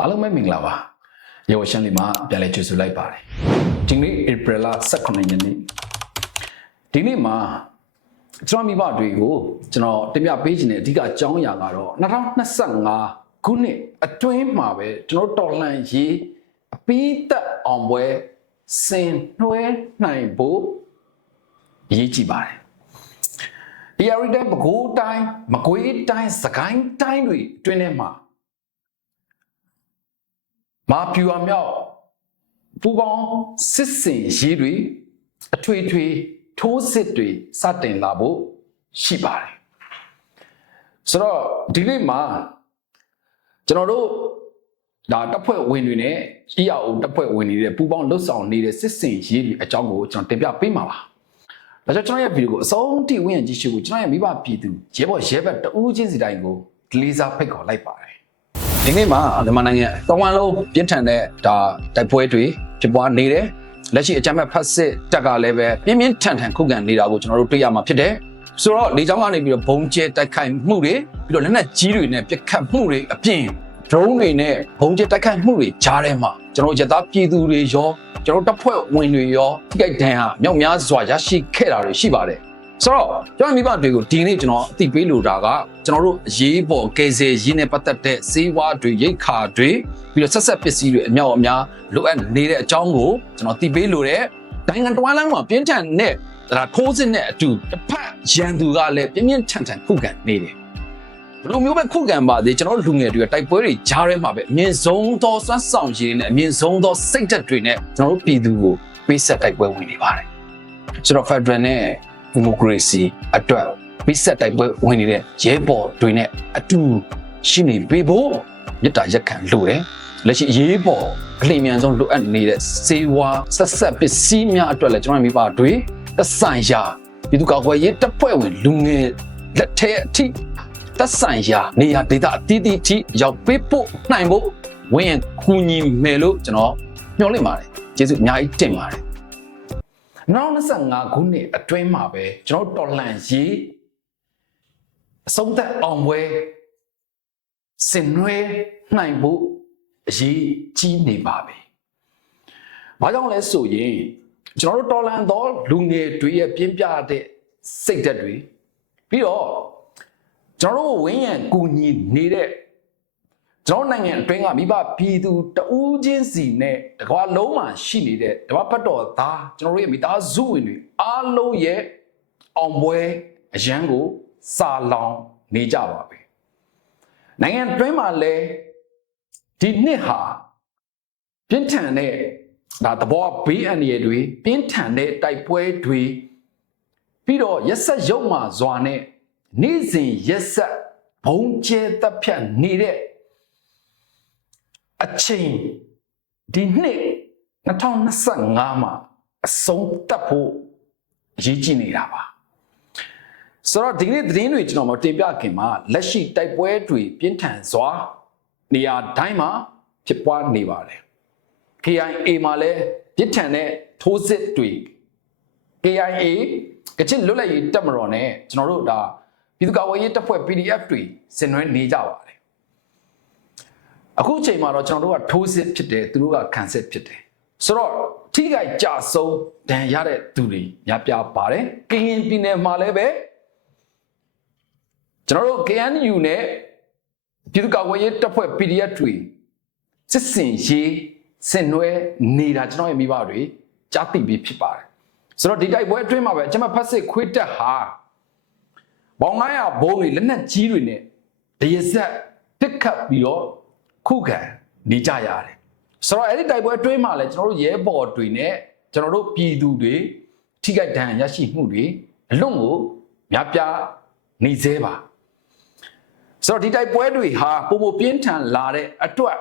အားလုံးပဲမင်္ဂလာပါရေဝရှန်လေးမှာပြန်လဲကြိုဆိုလိုက်ပါတယ်ဒီနေ့ April 18ရက်နေ့ဒီနေ့မှာကျွန်တော်မိဘတွေကိုကျွန်တော်တင်ပြပေးခြင်းတဲ့အဓိကအကြောင်းအရာကတော့2025ခုနှစ်အတွင်းမှာပဲကျွန်တော်တော်လှန်ရေးအပိသက်အောင်ပွဲဆင်နွှဲနိုင်ဖို့အရေးကြီးပါတယ်ဒီအရီတိုင်းပဲခူးတိုင်းမကွေးတိုင်းစကိုင်းတိုင်းတွေအတွင်းထဲမှာ မာပြူအမြောက်ပူပေါင်းစစ်စင်ရေးတွေအထွေထွေထိုးစစ်တွေစတင်လာဖို့ရှိပါတယ်ဆိုတော့ဒီနေ့မှာကျွန်တော်တို့ဒါတပ်ဖွဲ့ဝင်တွေနဲ့ EAO တပ်ဖွဲ့ဝင်တွေပူပေါင်းလှုပ်ဆောင်နေတဲ့စစ်စင်ရေးတွေအကြောင်းကိုကျွန်တော်တင်ပြပေးမှာပါဒါကြောင့်ကျွန်တော်ရဲ့ဗီဒီယိုကိုအဆုံးထိဝင်ရကြည့်ရှုဖို့ကျွန်တော်ရဲ့မိဘပြည်သူရဲဘော်ရဲဘက်တဦးချင်းစီတိုင်းကိုဒလီစာဖိတ်ခေါ်လိုက်ပါတယ် ဒီနေ့မှာမြန်မာနိုင်ငံတဝန်လုံးပြင်းထန်တဲ့ဒါတိုက်ပွဲတွေဖြစ်ပွားနေတယ်လက်ရှိအကြမ်းဖက်ဖက်စစ်တပ်ကလည်းပဲပြင်းပြင်းထန်ထန်ခုခံနေတာကိုကျွန်တော်တို့တွေ့ရမှာဖြစ်တယ်ဆိုတော့လေကြောင်းကနေပြီးတော့ဘုံကျဲတိုက်ခိုက်မှုတွေပြီးတော့လက်နက်ကြီးတွေနဲ့ပစ်ခတ်မှုတွေအပြင် drone တွေနဲ့ဘုံကျဲတိုက်ခိုက်မှုတွေကြားထဲမှာကျွန်တော်ရသားပြည်သူတွေရောကျွန်တော်တပ်ဖွဲ့ဝင်တွေရောထိခိုက်ဒဏ်ရာမြောက်များစွာရရှိခဲ့တာတွေရှိပါတယ် ဆိုတော့ကျွန်တော်မိဘတွေကိုဒီနေ့ကျွန်တော်အသိပေးလိုတာကကျွန်တော်တို့အရေးပေါ်ကယ်ဆယ်ရေးနဲ့ပတ်သက်တဲ့စေဝါတွေရိတ်ခါတွေပြီးတော့ဆက်ဆက်ပစ္စည်းတွေအမြောက်အများလိုအပ်နေတဲ့အကြောင်းကိုကျွန်တော်သိပေးလိုတဲ့နိုင်ငံတော်လမ်းမှာပြင်းထန်တဲ့ဒါထိုးစစ်နဲ့အတူတစ်ဖက်ရန်သူကလည်းပြင်းပြင်းထန်ထန်ခုခံနေတယ်ဘယ်လိုမျိုးပဲခုခံပါသေးကျွန်တော်တို့လူငယ်တွေကတိုက်ပွဲတွေကြားထဲမှာပဲအမြင့်ဆုံးသောစွမ်းဆောင်ရည်တွေနဲ့အမြင့်ဆုံးသောစိတ်ဓာတ်တွေနဲ့ကျွန်တော်တို့ပြည်သူကိုပေးဆက်တိုက်ပွဲဝင်နေပါတယ်ကျွန်တော် Federal နဲ့ Democracy အတွက်ပေးဆက်တိုက်ပွဲဝင်နေတဲ့ရဲဘော်တွေနဲ့အတူရှိနေပေးဖို့မြတ်တာရက်ခံလို့တယ်လက်ရှိအရေးပေါ်အလျင်မြန်ဆုံးလိုအပ်နေတဲ့စေဝါဆက်ဆက်ပစ္စည်းများအတွက်လည်းကျွန်တော်မိဘတွေသက်ဆိုင်ရာပြည်သူ့ကာကွယ်ရေးတပ်ဖွဲ့ဝင်လူငယ်လက်ထက်အထိသက်ဆိုင်ရာနေရာဒေသအသီးသီးထိရောက်ပေးဖို့နိုင်ဖို့ဝင်းရကူညီမယ်လို့ကျွန်တော်ညွှန်လင့်ပါတယ်ကျေးဇူးအများကြီးတင်ပါတယ် နောက်25ခုနှစ်အတွင်းမှာပဲကျွန်တော်တော်လှန်ရေးအဆုံးသက်အောင်ပွဲစင်နွဲနိုင်ဖို့အရေးကြီးနေပါပြီ။ဘာကြောင့်လဲဆိုရင်ကျွန်တော်တို့တော်လှန်သောလူငယ်တွေရဲ့ပြင်းပြတဲ့စိတ်ဓာတ်တွေပြီးတော့ကျွန်တော်တို့ဝင်းရံကူညီနေတဲ့ ကျွန်တော်နိုင်ငံအတွင်းကမိဘပြည်သူတဦးချင်းစီနဲ့တကွာလုံးမှာရှိနေတဲ့ဓမ္မဖတ်တော်သားကျွန်တော်တို့ရဲ့မိသားစုဝင်တွေအားလုံးရဲ့အောင်ပွဲအရန်ကိုစာလောင်နေကြပါပဲနိုင်ငံအတွင်းမှာလည်းဒီနှစ်ဟာပြင်းထန်တဲ့ဒါသဘောဘေးအန္တရာယ်တွေပြင်းထန်တဲ့တိုက်ပွဲတွေပြီးတော့ရက်ဆက်ရုံမှစွာနဲ့နေ့စဉ်ရက်ဆက်ဘုံကျဲတပ်ဖြတ်နေတဲ့ အချိန်ဒီနှစ်2025မှာအဆုံးသတ်ဖို့အရေးကြီးနေတာပါဆိုတော့ဒီနေ့သတင်းတွေကျွန်တော်မတင်ပြခင်မှာလက်ရှိတိုက်ပွဲတွေပြင်းထန်စွာနေရာတိုင်းမှာဖြစ်ပွားနေပါတယ် KIA မှာလည်းပြင်းထန်တဲ့ထိုးစစ်တွေ KIA ကချင်လွတ်လပ်ရေးတပ်မတော်နဲ့ကျွန်တော်တို့ဒါပြည်သူ့ကာကွယ်ရေးတပ်ဖွဲ့ PDF တွေဆင်နွှဲနေကြပါတယ် အခုချိန်မှာတော့ကျွန်တော်တို့ကထိုးစစ်ဖြစ်တယ်သူတို့ကခံစစ်ဖြစ်တယ်ဆိုတော့ထိခိုက်ကြဆုံးဒဏ်ရတဲ့သူတွေများပြားပါတယ်ကရင်ပြည်နယ်မှာလည်းပဲကျွန်တော်တို့ KNU နဲ့ပြည်သူ့ကာကွယ်ရေးတပ်ဖွဲ့ PDF တွေစစ်စင်ရေးဆင်နွှဲနေတာကျွန်တော်ရဲ့မိဘတွေကြားသိပြီးဖြစ်ပါတယ်ဆိုတော့ဒီတိုက်ပွဲအတွင်းမှာပဲကျွန်မဖတ်စစ်ခွေးတက်ဟာဘောင်900ဘုံတွေလက်နက်ကြီးတွေနဲ့တရဇက်တစ်ခတ်ပြီးတော့ ခုခံနေကြရတယ်ဆိုတော့အဲ့ဒီတိုက်ပွဲအတွင်းမှာလည်းကျွန်တော်တို့ရဲဘော်တွေနဲ့ကျွန်တော်တို့ပြည်သူတွေထိခိုက်ဒဏ်ရာရရှိမှုတွေအလွန်ကိုများပြားနေသေးပါဆိုတော့ဒီတိုက်ပွဲတွေဟာပုံပုံပြင်းထန်လာတဲ့အတွက်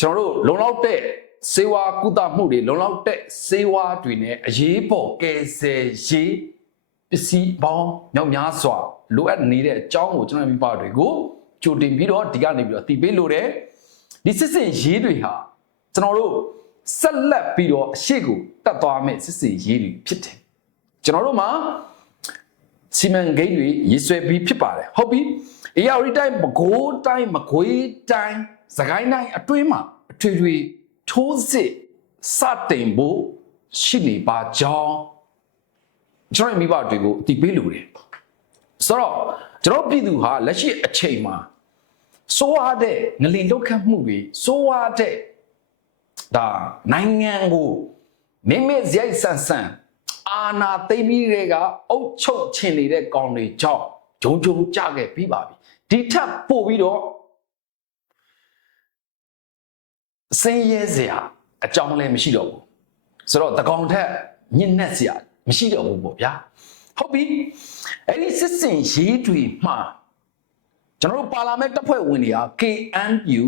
ကျွန်တော်တို့လုံလောက်တဲ့စေဝါကုသမှုတွေလုံလောက်တဲ့စေဝါတွေနဲ့အရေးပေါ်ကယ်ဆယ်ရေးပစ္စည်းပေါင်းမြောက်များစွာလိုအပ်နေတဲ့အကြောင်းကိုကျွန်တော်မိဘတွေကို ကြိုတင်ပြီးတော့ဒီကနေပြီးတော့တည်ပေးလို့တယ်ဒီစစ်စင်ရေးတွေဟာကျွန်တော်တို့ဆက်လက်ပြီးတော့အရှိကိုတတ်သွားမယ့်စစ်စင်ရေးတွေဖြစ်တယ်ကျွန်တော်တို့မှာစီမံကိန်းတွေရေးဆွဲပြီးဖြစ်ပါတယ်ဟုတ်ပြီအေရရီတိုင်းမကိုးတိုင်းမကွေးတိုင်းစကိုင်းတိုင်းအတွင်းမှာအထွေထွေထိုးစစ်စတင်ဖို့ရှိနေပါကြောင်းကျွန်တော်ရဲ့မိဘတွေကိုအတိပေးလို့တယ်ဆိုတော့ကျွန်တော်ပြည်သူဟာလက်ရှိအချိန်မှာ စိုးရတဲ့ငလင်လောက်ခတ်မှုတွေစိုးရတဲ့ဒါနိုင်ငံကိုမိမိဇိုက်ဆန်ဆန်အာနာသိမ့်ပြီးတွေကအုတ်ချုပ်ချင်နေတဲ့ကောင်တွေကြောင့်ဂျုံဂျုံကြခဲ့ပြီးပါပြီဒီထပ်ပို့ပြီးတော့စင်းရဲစရာအကြောင်းလည်းမရှိတော့ဘူးဆိုတော့တကောင်ထက်ညှဉ်းနှက်စရာမရှိတော့ဘူးပေါ့ဗျာဟုတ်ပြီအဲ့ဒီစစ်စင်ရေးတွေမှာ ကျွန်တော်တို့ပါလာမဲတပ်ဖွဲ့ဝင်တွေက KNU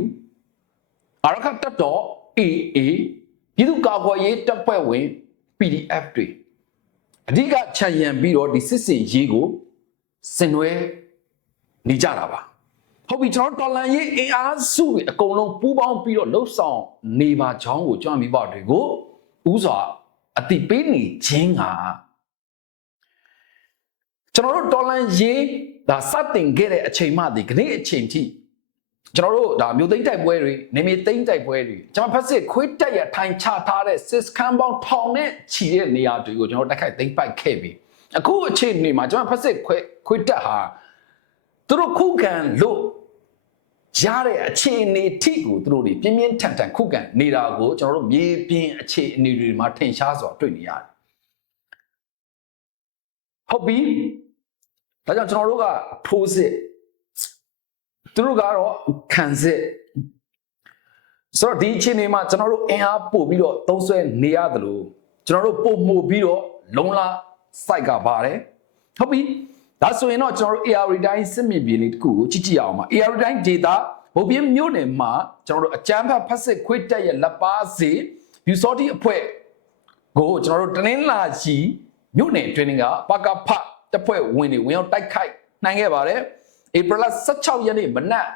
အရခတ်တပ်တော် AA ပြည်သူ့ကာကွယ်ရေးတပ်ဖွဲ့ဝင် PDF တွေအဓိကခြံရံပြီးတော့ဒီစစ်စင်ရေးကိုစင်နွဲနေကြတာပါဟုတ်ပြီကျွန်တော်တော်လန်ရေးအင်အားစုတွေအကုန်လုံးပူးပေါင်းပြီးတော့လှုပ်ဆောင်နေပါချောင်းကိုကျွန်တော်မိဘတွေကိုဥစွာအတိပေးနေခြင်းကကျွန်တော်တို့တော်လန်ရေး ဒါစတင်ခဲ့တဲ့အချိန်မှဒီကနေ့အချိန်ထိကျွန်တော်တို့ဒါမြို့သိမ်းတိုက်ပွဲတွေနေမြေသိမ်းတိုက်ပွဲတွေကျွန်တော်ဖက်စစ်ခွေးတက်ရထိုင်ချထားတဲ့စစ်စခန်းပေါင်းထောင်နဲ့ချီတဲ့နေရာတွေကိုကျွန်တော်တိုက်ခိုက်သိမ်းပိုက်ခဲ့ပြီအခုအချိန်နေမှာကျွန်တော်ဖက်စစ်ခွေးခွေးတက်ဟာသူတို့ခုခံလို့ရတဲ့အခြေအနေထိကိုသူတို့တွေပြင်းပြင်းထန်ထန်ခုခံနေတာကိုကျွန်တော်တို့မြေပြင်အခြေအနေတွေမှာထင်ရှားစွာတွေ့နေရတယ်ဟုတ်ပြီ ဒါကြောင့်ကျွန်တော်တို့ကထိုးစစ်သူတို့ကတော့ခံစစ်ဆိုတော့ဒီအချိန်မှာကျွန်တော်တို့အင်အားပို့ပြီးတော့သုံးဆွဲနေရတယ်လို့ကျွန်တော်တို့ပို့မှုပြီးတော့လုံလာစိုက်ကပါတယ်ဟုတ်ပြီဒါဆိုရင်တော့ကျွန်တော်တို့ AR တိုင်းစစ်မြေပြင်လေးတစ်ခုကိုကြည့်ကြည့်အောင်ပါ AR တိုင်း data ဘုတ်ပြင်းမြို့နယ်မှာကျွန်တော်တို့အကြမ်းဖက်ဖက်စစ်ခွေးတက်ရဲ့လက်ပါစီယူစောတိအဖွဲ့ကိုကျွန်တော်တို့တနင်္လာကြီးမြို့နယ်တွင်ကပကဖတ ပ်ဖွဲ့ဝင်တွေဝင်ရောက်တိုက်ခိုက်နိုင်ခဲ့ပါတယ်ဧပြီလ16ရက်နေ့မနက်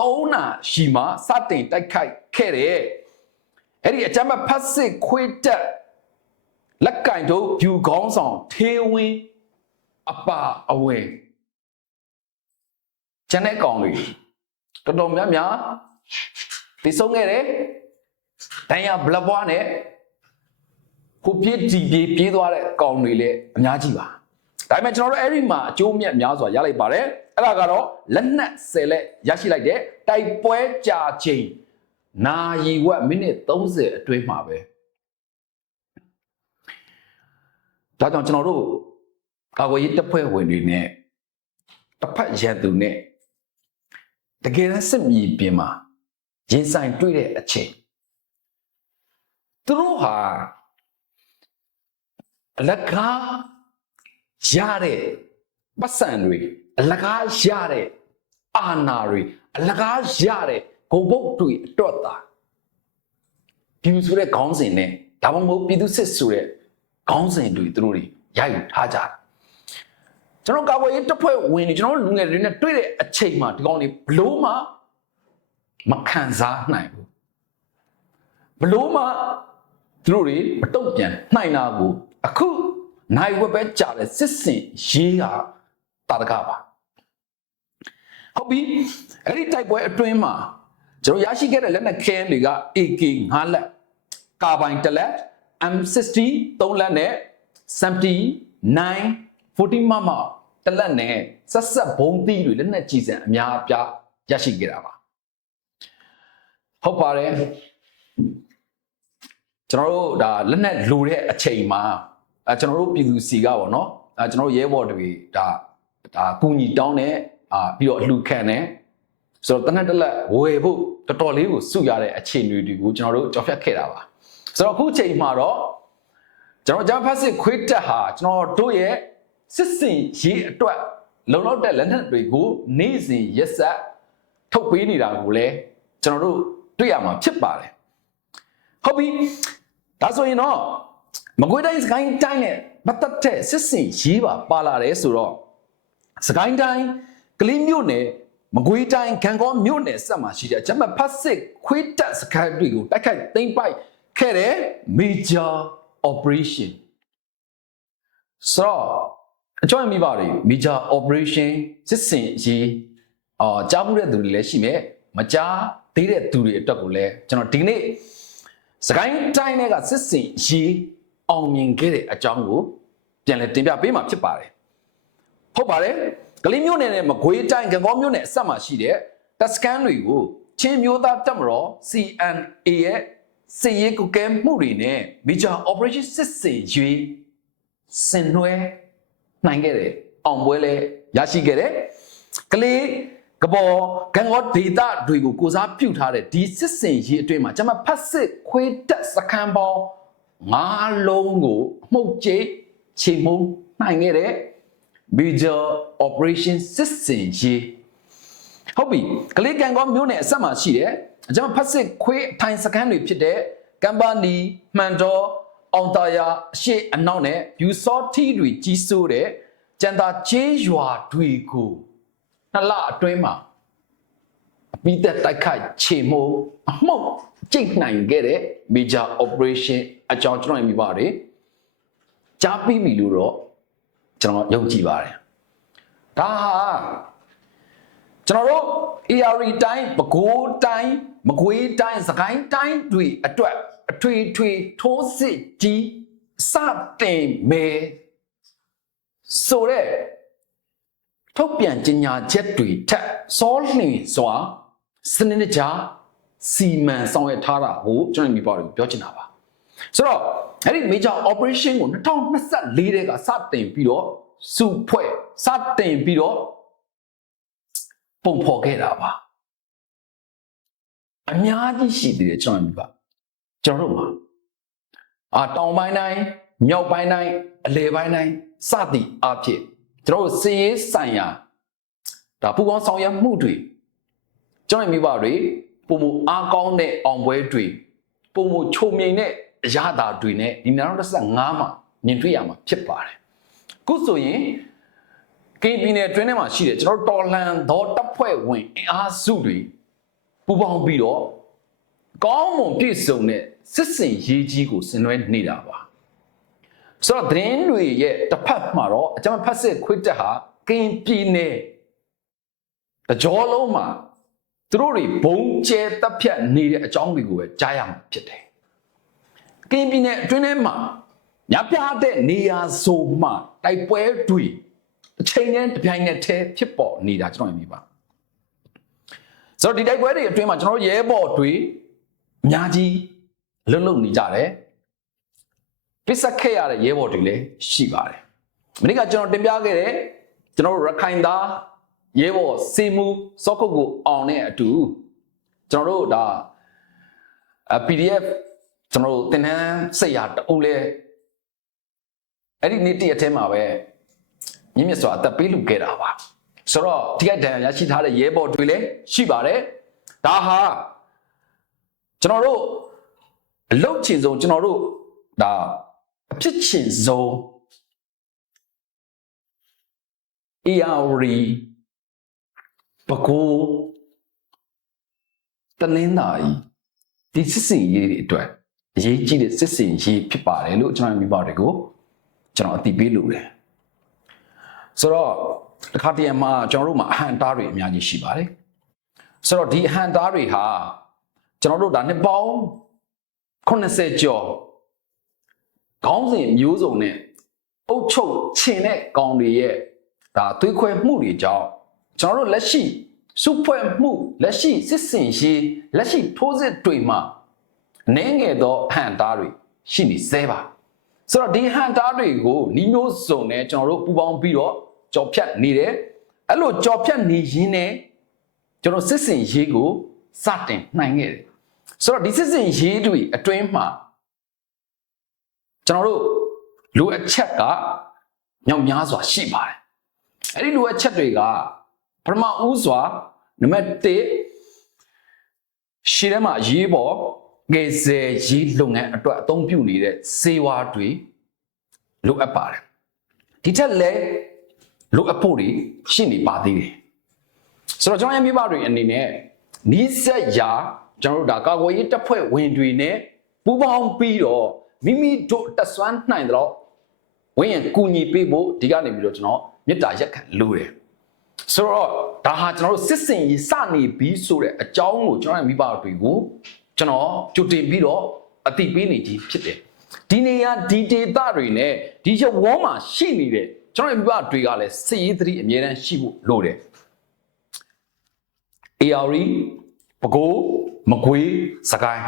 3နာရီမှာစတင်တိုက်ခိုက်ခဲ့တယ်အဲ့ဒီအကြမ်းဖက်ဖက်စစ်ခွေးတက်လက်ကင်တို့ဖြူခေါင်းဆောင်ထေးဝင်းအပါအဝင်ကျန်တဲ့ကောင်တွေတော်တော်များများတည်ဆုံးခဲ့တယ်တန်ရဘလဘွားနဲ့ကိုပြည့်ဒီပြေးပြေးသွားတဲ့ကောင်တွေလည်းအများကြီးပါ ဒါပေမဲ့ကျွန်တော်တို့အဲ့ဒီမှာအကျိုးမြတ်များစွာရလိုက်ပါတယ်အဲ့ဒါကတော့လက်နက်ဆယ်လက်ရရှိလိုက်တဲ့တိုက်ပွဲကြာချိန်နာရီဝက်မိနစ်30အတွင်းမှာပဲဒါကြောင့်ကျွန်တော်တို့ကာကွယ်ရေးတပ်ဖွဲ့ဝင်တွေနဲ့တစ်ဖက်ရန်သူနဲ့တကယ်တမ်းစစ်မြေပြင်မှာရင်ဆိုင်တွေ့တဲ့အချိန်သူတို့ဟာအလကား ရတဲ့ပတ်စံတွေအလကားရတဲ့အာနာတွေအလကားရတဲ့ဂုံဘုတ်တွေအတွက်သာပြူဆိုတဲ့ခေါင်းစဉ်နဲ့ဒါမှမဟုတ်ပြည်သူစစ်ဆိုတဲ့ခေါင်းစဉ်တွေသူတို့တွေရယူထားကြတယ်ကျွန်တော်ကာကွယ်ရေးတပ်ဖွဲ့ဝင်တွေကျွန်တော်လူငယ်တွေနဲ့တွေ့တဲ့အချိန်မှာဒီကောင်တွေဘလို့မှမခံစားနိုင်ဘူးဘလို့မှသူတို့တွေမတုတ်ပြန်နိုင်တာကိုအခု နိုင်ဝက်ပဲကြာတဲ့စစ်စင်ရေးကတာတကပါဟုတ်ပြီအဲ့ဒီတိုက်ပွဲအတွင်းမှာကျွန်တော်ရရှိခဲ့တဲ့လက်နက်ခဲတွေက AK 5လက်ကာဘိုင်1လက် M60 3လက်နဲ့ SMT 9 40မမတလက်နဲ့ဆက်ဆက်ဘုံသီးတွေလက်နက်ကြီးစံအများအပြားရရှိခဲ့တာပါဟုတ်ပါတယ်ကျွန်တော်တို့ဒါလက်နက်လိုတဲ့အချိန်မှာ အဲကျွန်တော်တို့ပြည်သူစီကပေါ့နော်အဲကျွန်တော်တို့ရဲဘော်တွေဒါဒါကူညီတောင်းတဲ့အာပြီးတော့အလှခံတယ်ဆိုတော့တနက်တလက်ဝယ်ဖို့တော်တော်လေးကိုစုရတဲ့အခြေအနေတွေကိုကျွန်တော်တို့ကြော်ဖြတ်ခဲ့တာပါဆိုတော့အခုချိန်မှာတော့ကျွန်တော်ဂျမ်ဖတ်စစ်ခွေးတက်ဟာကျွန်တော်တို့ရဲ့စစ်စင်ရေးအတွက်လုံလောက်တဲ့လက်နက်တွေကိုနေ့စဉ်ရက်ဆက်ထုတ်ပေးနေတာကိုလည်းကျွန်တော်တို့တွေ့ရမှာဖြစ်ပါတယ်ဟုတ်ပြီဒါဆိုရင်တော့ မကွေးတိုင်းစကိုင်းတိုင်းနဲ့ပတ်သက်တဲ့စစ်စင်ရေးပါပါလာတယ်ဆိုတော့စကိုင်းတိုင်းကလေးမြို့နယ်မကွေးတိုင်းခံကောမြို့နယ်ဆက်မှာရှိတဲ့ဂျမတ်ဖတ်စစ်ခွေးတက်စကိုင်းတွေကိုတိုက်ခိုက်သိမ်းပိုက်ခဲ့တဲ့ major operation ဆိုတော့အကျော်မိပါတွေ major operation စစ်စင်ရေးအာကြားမှုတဲ့သူတွေလည်းရှိမယ်မကြားသေးတဲ့သူတွေအတွက်ကိုလည်းကျွန်တော်ဒီနေ့စကိုင်းတိုင်းထဲကစစ်စင်ရေး အောင်မြင်ခဲ့တဲ့အကြောင်းကိုပြန်လည်တင်ပြပေးမှာဖြစ်ပါတယ်ဟုတ်ပါတယ်ကလေးမျိုးနယ်နဲ့မကွေးတိုင်းကံကောမျိုးနယ်အဆက်မှာရှိတဲ့တပ်စကန်တွေကိုချင်းမျိုးသားတပ်မတော် CNA ရဲ့စစ်ရေးကုကဲမှုတွေနဲ့ major operation စစ်စင်ရေးဆင်နွှဲနိုင်ခဲ့တယ်အောင်ပွဲလဲရရှိခဲ့တယ်ကလေးကပေါ်ဂန်ဂေါဒေတာတွေကိုကိုစားပြုထားတဲ့ဒီစစ်စင်ရေးအတွင်းမှာကျွန်မဖတ်စစ်ခွေးတက်စခန်းပေါင်း ငါးလုံးကိုအမှုတ်ကျိတ်ချိန်မှုန်းနိုင်ခဲ့တဲ့ major operation စစ်စင်ရေးဟုတ်ပြီကလေးကန်ကောမျိုးနယ်အဆက်မှာရှိတယ်အကျွန်မဖတ်စစ်ခွေးအထိုင်စခန်းတွေဖြစ်တဲ့ကမ်ပါနီမှန်တော်အောင်တာယာအရှိအနောက်နဲ့ယူစောထီတွေကြီးစိုးတဲ့ကျန်တာချေးရွာတွေကိုနှစ်လအတွင်းမှာအပိသက်တိုက်ခိုက်ချေမှုန်းအမှုတ် ကျိတ်နိုင်ခဲ့တဲ့ major operation အကြောင်းကျွန်တော်မြင်ပါတယ်ကြားပြီးပြီလို့တော့ကျွန်တော်ယုံကြည်ပါတယ်ဒါဟာကျွန်တော်တို့ AR တိုင်းပဲခူးတိုင်းမကွေးတိုင်းစကိုင်းတိုင်းတွေအတွက်အထွေထွေထိုးစစ်ကြီးစတင်မယ်ဆိုတဲ့ထုတ်ပြန်ကြေညာချက်တွေထက်စောလှင်စွာစနစ်တကျ စီမံဆောင်ရွက်ထားတာကိုကျွန်တော်မိပါပြောချင်တာပါဆိုတော့အဲ့ဒီ major operation ကို2024တဲ့ကစတင်ပြီးတော့စုဖွဲ့စတင်ပြီးတော့ပုံဖော်ခဲ့တာပါအများကြီးရှိသေးတယ်ကျွန်တော်မိပါကျွန်တော်တို့မှာအာတောင်ပိုင်းတိုင်းမြောက်ပိုင်းတိုင်းအလယ်ပိုင်းတိုင်းစသည်အဖြစ်ကျွန်တော်တို့စည်ရေးဆိုင်ရာဒါပူပေါင်းဆောင်ရွက်မှုတွေကျွန်တော်မိဘတွေ ပုံမအားကောင်းတဲ့အောင်ပွဲတွေပုံမချုံမြိန်တဲ့အရာသာတွေနဲ့ဒီ2025မှာမြင်တွေ့ရမှာဖြစ်ပါတယ်ခုဆိုရင်ကင်ပြည်နယ်တွင်းထဲမှာရှိတဲ့ကျွန်တော်တော်လန်သောတပ်ဖွဲ့ဝင်အင်အားစုတွေပူပေါင်းပြီးတော့ကောင်းမွန်ပြည့်စုံတဲ့စစ်စင်ရေးကြီးကိုဆင်နွှဲနေတာပါဆိုတော့သတင်းတွေရဲ့တစ်ဖက်မှာတော့အကြမ်းဖက်စစ်ခွေးတက်ဟာကင်ပြည်နယ်တကြောလုံးမှာ သူတို့တွေဘုံကျဲတပ်ဖြတ်နေတဲ့အကြောင်းတွေကိုပဲကြားရမှာဖြစ်တယ်ကင်ပြည်နယ်အတွင်းထဲမှာညပြတဲ့နေရာဆိုမှတိုက်ပွဲတွေအချိန်နဲ့တပြိုင်နက်တည်းဖြစ်ပေါ်နေတာကျွန်တော်မြင်ပါဆိုတော့ဒီတိုက်ပွဲတွေအတွင်းမှာကျွန်တော်ရဲဘော်တွေအများကြီးလှုပ်လှုပ်နေကြတယ်ပစ်ဆက်ခဲ့ရတဲ့ရဲဘော်တွေလည်းရှိပါတယ်မနေ့ကကျွန်တော်တင်ပြခဲ့တဲ့ကျွန်တော်တို့ရခိုင်သား ရဲဘော်စီမူစောကုတ်ကိုအောင်တဲ့အတူကျွန်တော်တို့ဒါ PDF ကျွန်တော်တို့တင်တန်းစိတ်ရတအုပ်လဲအဲ့ဒီနေ့တည့်အထဲမှာပဲမြင့်မြတ်စွာအသက်ပေးလူခဲ့တာပါဆိုတော့ဒီကဒဏ်ရရှိထားတဲ့ရဲဘော်တွေလည်းရှိပါတယ်ဒါဟာကျွန်တော်တို့အလုတ်ချင်ဆုံးကျွန်တော်တို့ဒါအဖြစ်ချင်ဆုံး ARD ပကိုးတနင်္သာရီဒီစစ်စင်ရေးတွေအတွက်အရေးကြီးတဲ့စစ်စင်ရေးဖြစ်ပါတယ်လို့ကျွန်တော်မိဘတွေကိုကျွန်တော်အသိပေးလို့တယ်ဆိုတော့တစ်ခါတည်းမှာကျွန်တော်တို့မှာအဟန်တားတွေအများကြီးရှိပါတယ်ဆိုတော့ဒီအဟန်တားတွေဟာကျွန်တော်တို့ဒါနှစ်ပေါင်း80ကျော်ခေါင်းစဉ်မျိုးစုံနဲ့အုတ်ချုပ်ချင်တဲ့ကောင်တွေရဲ့ဒါသွေးခွဲမှုတွေကြောင့် ကျွန်တော်တို့လက်ရှိစုဖွဲ့မှုလက်ရှိစစ်စင်ရှိလက်ရှိထိုးစစ်တွေမှာအနေငယ်သောဟန်တားတွေရှိနေစဲပါဆိုတော့ဒီဟန်တားတွေကိုနီးမျိုးစုံနဲ့ကျွန်တော်တို့ပူပေါင်းပြီးတော့ကြော်ဖြတ်နေတယ်အဲ့လိုကြော်ဖြတ်နေရင်းနဲ့ကျွန်တော်စစ်စင်ရေးကိုစတင်နိုင်ခဲ့တယ်ဆိုတော့ဒီစစ်စင်ရေးတွေအတွင်းမှာကျွန်တော်တို့လူအချက်ကမြောက်များစွာရှိပါတယ်အဲ့ဒီလူအချက်တွေက ပထမဦးစွာနံပါတ်1ရှေ့ထဲမှာရေးပေါ်ငယ်စယ်ရေးလုပ်ငန်းအတွက်အသုံးပြုနေတဲ့စေဝါတွေလိုအပ်ပါတယ်ဒီထက်လည်းလိုအပ်ဖို့တွေရှိနေပါသေးတယ်ဆိုတော့ကျွန်တော်ရဲ့မိဘတွေအနေနဲ့နီးစက်ရာကျွန်တော်တို့ဒါကာကွယ်ရေးတပ်ဖွဲ့ဝင်တွေနဲ့ပူးပေါင်းပြီးတော့မိမိတို့တက်ဆွမ်းနိုင်တော့ဝင်းရင်ကူညီပေးဖို့ဒီကနေပြီးတော့ကျွန်တော်မေတ္တာရက်ခံလိုတယ် ဆိုတော့ဒါဟာကျွန်တော်တို့စစ်စင်ရေးစနေပြီးဆိုတဲ့အကြောင်းကိုကျွန်တော်ရဲ့မိဘတွေကိုကျွန်တော်ကြိုတင်ပြီးတော့အသိပေးနေခြင်းဖြစ်တယ်ဒီနေရာဒီဒေတာတွေနဲ့ဒီရဝေါမှာရှိနေတဲ့ကျွန်တော်ရဲ့မိဘတွေကလည်းစစ်ရေးသတိအမြဲတမ်းရှိဖို့လိုတယ် ARE ပကိုးမကွေးစကိုင်း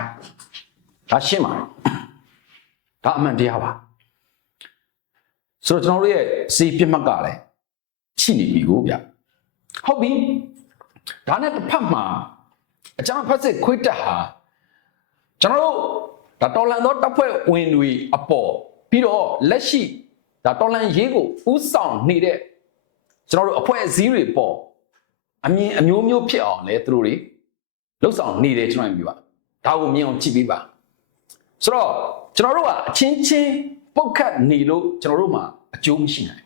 ဒါရှင်းပါတယ်ဒါအမှန်တရားပါဆိုတော့ကျွန်တော်တို့ရဲ့စီပြစ်မှတ်ကလည်းရှိနေပြီကိုဗျ ဟုတ်ပြီဒါနဲ့တစ်ဖက်မှာအကြမ်းဖက်စစ်ခွေးတက်ဟာကျွန်တော်တို့ဒါတော်လန်သောတပ်ဖွဲ့ဝင်တွေအပေါ်ပြီးတော့လက်ရှိဒါတော်လန်ရေးကိုဥဆောင်နေတဲ့ကျွန်တော်တို့အဖွဲ့အစည်းတွေပေါ်အမြင်အမျိုးမျိုးဖြစ်အောင်လဲသူတို့တွေလှုပ်ဆောင်နေတယ်ကျွန်တော်မြင်ပါဒါကိုမြင်အောင်ကြည့်ပေးပါဆိုတော့ကျွန်တော်တို့ကအချင်းချင်းပုတ်ခတ်နေလို့ကျွန်တော်တို့မှာအကျိုးမရှိနိုင်ဘူး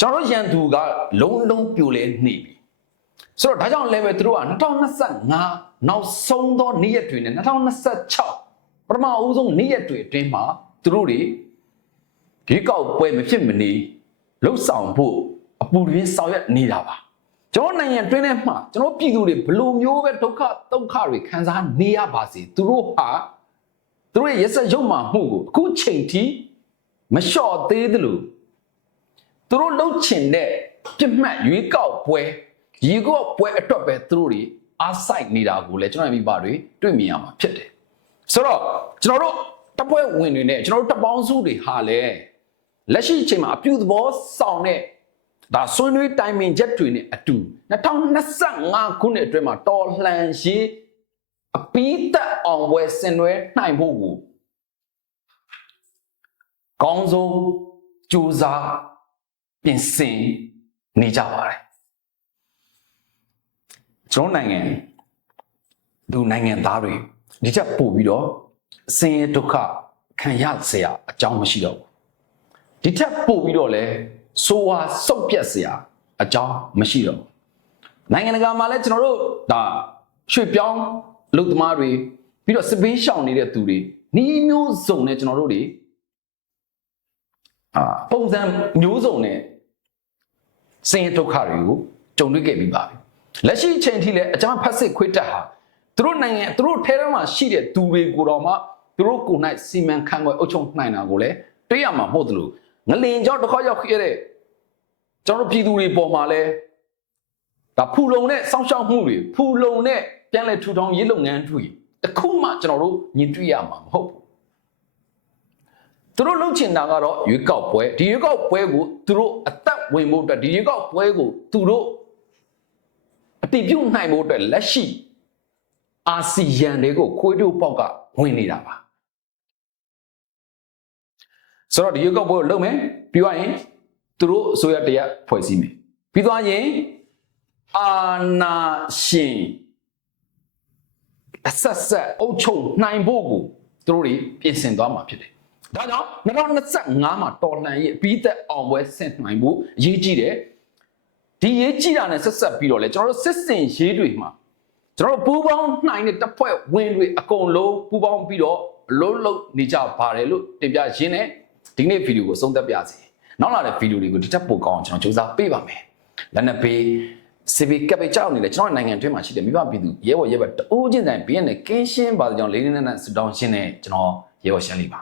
ကျွန်တော်တို့ရန်သူကလုံးလုံးပြိုလဲနေပြီဆိုတော့ဒါကြောင့်လည်းပဲသူတို့က2025နောက်ဆုံးသောနေ့ရက်တွေနဲ့2026ပထမအဦးဆုံးနေ့ရက်တွေအတွင်းမှာသူတို့တွေဒီကောက်ပွဲမဖြစ်မနေလှုပ်ဆောင်ဖို့အပူရင်းဆောင်ရွက်နေတာပါကျွန်တော်နိုင်ငံတွင်းထဲမှာကျွန်တော်ပြည်သူတွေဘလို့မျိုးပဲဒုက္ခဒုက္ခတွေခံစားနေရပါစေသူတို့ဟာသူတို့ရဲ့ရက်စက်ရုံမှမှုကိုအခုချိန်ထိမလျှော့သေးသလို သူတို့လှုပ်ချင်တဲ့ပြစ်မှတ်ရွေးကောက်ပွဲရေကောက်ပွဲအတွက်ပဲသူတို့တွေအားစိုက်နေတာကိုလည်းကျွန်တော်ရဲ့မိဘတွေတွေ့မြင်ရမှာဖြစ်တယ်ဆိုတော့ကျွန်တော်တို့တပ်ပွဲဝင်တွေနဲ့ကျွန်တော်တို့တပ်ပေါင်းစုတွေဟာလည်းလက်ရှိအချိန်မှာအပြုသဘောဆောင်တဲ့ဒါဆွေးနွေးတိုင်ပင်ချက်တွေနဲ့အတူ2025ခုနှစ်အတွင်းမှာတော်လှန်ရေးအပီးသက်အောင်ပွဲဆင်နွှဲနိုင်ဖို့ကိုကောင်းဆုံးကြိုးစား ပြင်ဆင်နေကြပါတယ်ကျွန်တော်နိုင်ငံလူနိုင်ငံသားတွေဒီချက်ပို့ပြီးတော့ဆင်းရဲဒုက္ခခံရစရာအကြောင်းမရှိတော့ဘူးဒီချက်ပို့ပြီးတော့လဲဆိုဟာစုပ်ပြက်စရာအကြောင်းမရှိတော့ဘူးနိုင်ငံတကာမှာလဲကျွန်တော်တို့ဒါရွှေ့ပြောင်းလူသမားတွေပြီးတော့စပင်းရှောင်နေတဲ့သူတွေနှီးမျိုးစုံနဲ့ကျွန်တော်တို့တွေအာပုံစံမျိုးစုံနဲ့ ဆင်းရဲဒုက္ခတွေကိုကြုံတွေ့ခဲ့ပြီးပါပြီလက်ရှိအချိန်ထိလည်းအကြမ်းဖက်စစ်ခွေးတက်ဟာသူတို့နိုင်ငံသူတို့ထဲထဲမှာရှိတဲ့သူတွေကိုတော့မှသူတို့ကိုယ်၌စီမံခန့်ခွဲအုပ်ချုပ်နိုင်တာကိုလည်းတွေ့ရမှာမဟုတ်သလိုငလင်ကြောက်တစ်ခေါက်ရောက်ခဲ့တဲ့ကျွန်တော်ပြည်သူတွေပေါ်မှာလဲဒါဖူလုံတဲ့စောင့်ရှောက်မှုတွေဖူလုံတဲ့ပြန်လည်ထူထောင်ရေးလုပ်ငန်းတွေတခုမှကျွန်တော်တို့ညင်တွေ့ရမှာမဟုတ်ဘူး သူတို့လုပ်ချင်တာကတော့ရွေးကောက်ပွဲဒီရွေးကောက်ပွဲကိုသူတို့အသက်ဝင်ဖို့အတွက်ဒီရွေးကောက်ပွဲကိုသူတို့အတိပြုတ်နိုင်ဖို့အတွက်လက်ရှိအာဆီယံတွေကိုခွေးတို့ပေါက်ကဝင်နေတာပါဆိုတော့ဒီရွေးကောက်ပွဲကိုလုပ်မယ်ပြီးသွားရင်သူတို့အစိုးရတရက်ဖွဲ့စည်းမယ်ပြီးသွားရင်အာနာရှင်အဆက်ဆက်အုပ်ချုပ်နိုင်ဖို့ကိုသူတို့တွေပြင်ဆင်သွားမှာဖြစ်တယ် ဒါကြောင့်2025မှာတော်လှန်ရေးအပြီးသက်အောင်ပွဲဆင်နိုင်ဖို့အရေးကြီးတယ်ဒီရေးကြီးတာနဲ့ဆက်ဆက်ပြီးတော့လေကျွန်တော်တို့စစ်စင်ရေးတွေမှာကျွန်တော်တို့ပူးပေါင်းနိုင်တဲ့တပ်ဖွဲ့ဝင်တွေအကုန်လုံးပူးပေါင်းပြီးတော့အလုံးလုံးနေကြပါတယ်လို့တင်ပြရင်းနဲ့ဒီနေ့ဗီဒီယိုကိုဆုံးသက်ပြစီနောက်လာတဲ့ဗီဒီယိုတွေကိုဒီတက်ပိုကောင်းအောင်ကျွန်တော်စူးစမ်းပေးပါမယ်လက်နက်ပေးစီဗီကပ်ပဲကြောက်နေတယ်ကျွန်တော်နိုင်ငံတွင်းမှာရှိတယ်မိဘပြည်သူရဲဘော်ရဲဘော်တိုးချင်းတိုင်းဘင်းနဲ့ကင်းရှင်းပါကြောင့်လေးလေးနက်နက်ဆူတောင်းရှင်းနေကျွန်တော်ရဲဘော်ရှင်းလေးပါ